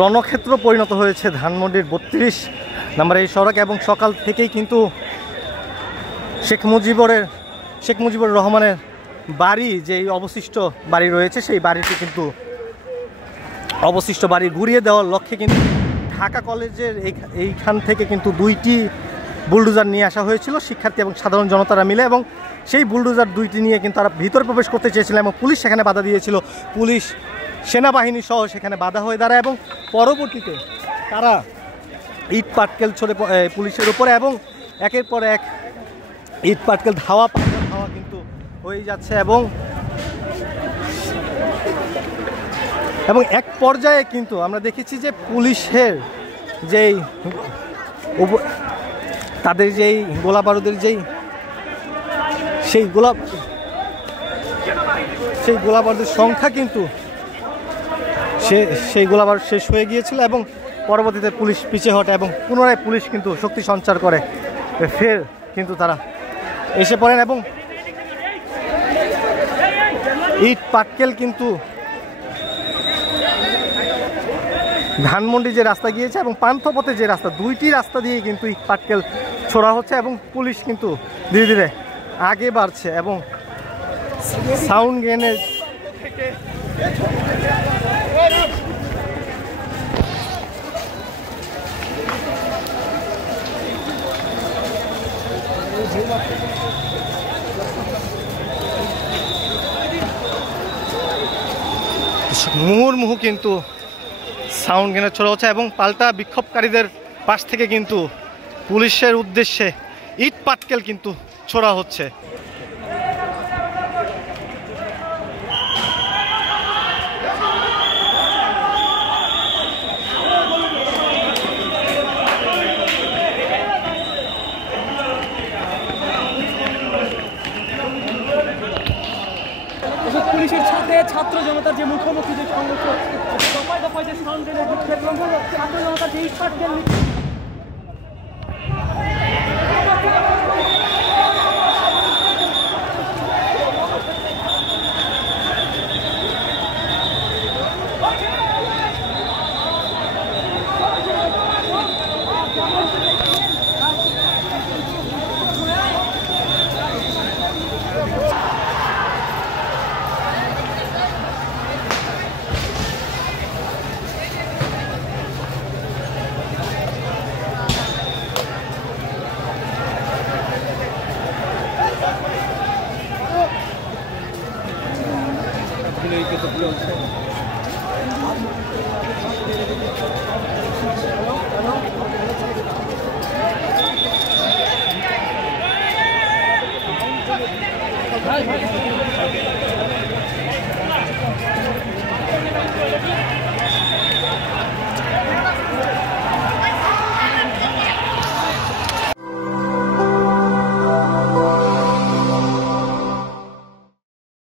রণক্ষেত্র পরিণত হয়েছে ধানমন্ডির 32 নম্বর এই সড়ক। এবং সকাল থেকেই কিন্তু শেখ মুজিবুর রহমানের বাড়ি, যেই অবশিষ্ট বাড়ি রয়েছে, সেই বাড়িটি কিন্তু অবশিষ্ট বাড়ি ঘুরিয়ে দেওয়ার লক্ষ্যে কিন্তু ঢাকা কলেজের এইখান থেকে কিন্তু 2টি বুলডোজার নিয়ে আসা হয়েছিল শিক্ষার্থী এবং সাধারণ জনতারা মিলে। এবং সেই বুলডোজার 2টি নিয়ে কিন্তু তারা ভিতরে প্রবেশ করতে চেয়েছিল এবং পুলিশ সেখানে বাধা দিয়েছিল। পুলিশ, সেনাবাহিনী সহ সেখানে বাধা হয়ে দাঁড়ায় এবং পরবর্তীতে তারা ইট পাটকেল ছড়ে পুলিশের উপরে এবং একের পর এক ইট পাটকেল ধাওয়া কিন্তু হয়ে যাচ্ছে। এবং এক পর্যায়ে কিন্তু আমরা দেখেছি যে পুলিশের তাদের যেই গোলা বারুদের সেই গোলা বারুদের সংখ্যা কিন্তু সেই গোলা বারুদ শেষ হয়ে গিয়েছিল এবং পরবর্তীতে পুলিশ পিছিয়ে হটে এবং পুনরায় পুলিশ কিন্তু শক্তি সঞ্চার করে ফের কিন্তু তারা এসে পড়েন এবং ইট পাটকেল কিন্তু ধানমন্ডি যে রাস্তা গিয়েছে এবং পান্থপথে যে রাস্তা, 2টি রাস্তা দিয়ে কিন্তু ইট পাটকেল ছোড়া হচ্ছে এবং পুলিশ কিন্তু ধীরে ধীরে আগে বাড়ছে এবং সাউন্ড গ্রেনেড মুহুর্মুহু কিন্তু সাউন্ড গ্রেনেড ছোড়া হচ্ছে এবং পাল্টা বিক্ষোভকারীদের পাশ থেকে কিন্তু পুলিশের উদ্দেশ্যে ইট পাটকেল কিন্তু ছোড়া হচ্ছে। পুলিশের সাথে ছাত্র জনতার যে মুখোমুখি যে সংঘর্ষ, দফায় দফায় যে সাউন্ড গ্রেনেড ছাত্র জনতার যে ইট পাটকেল ভাই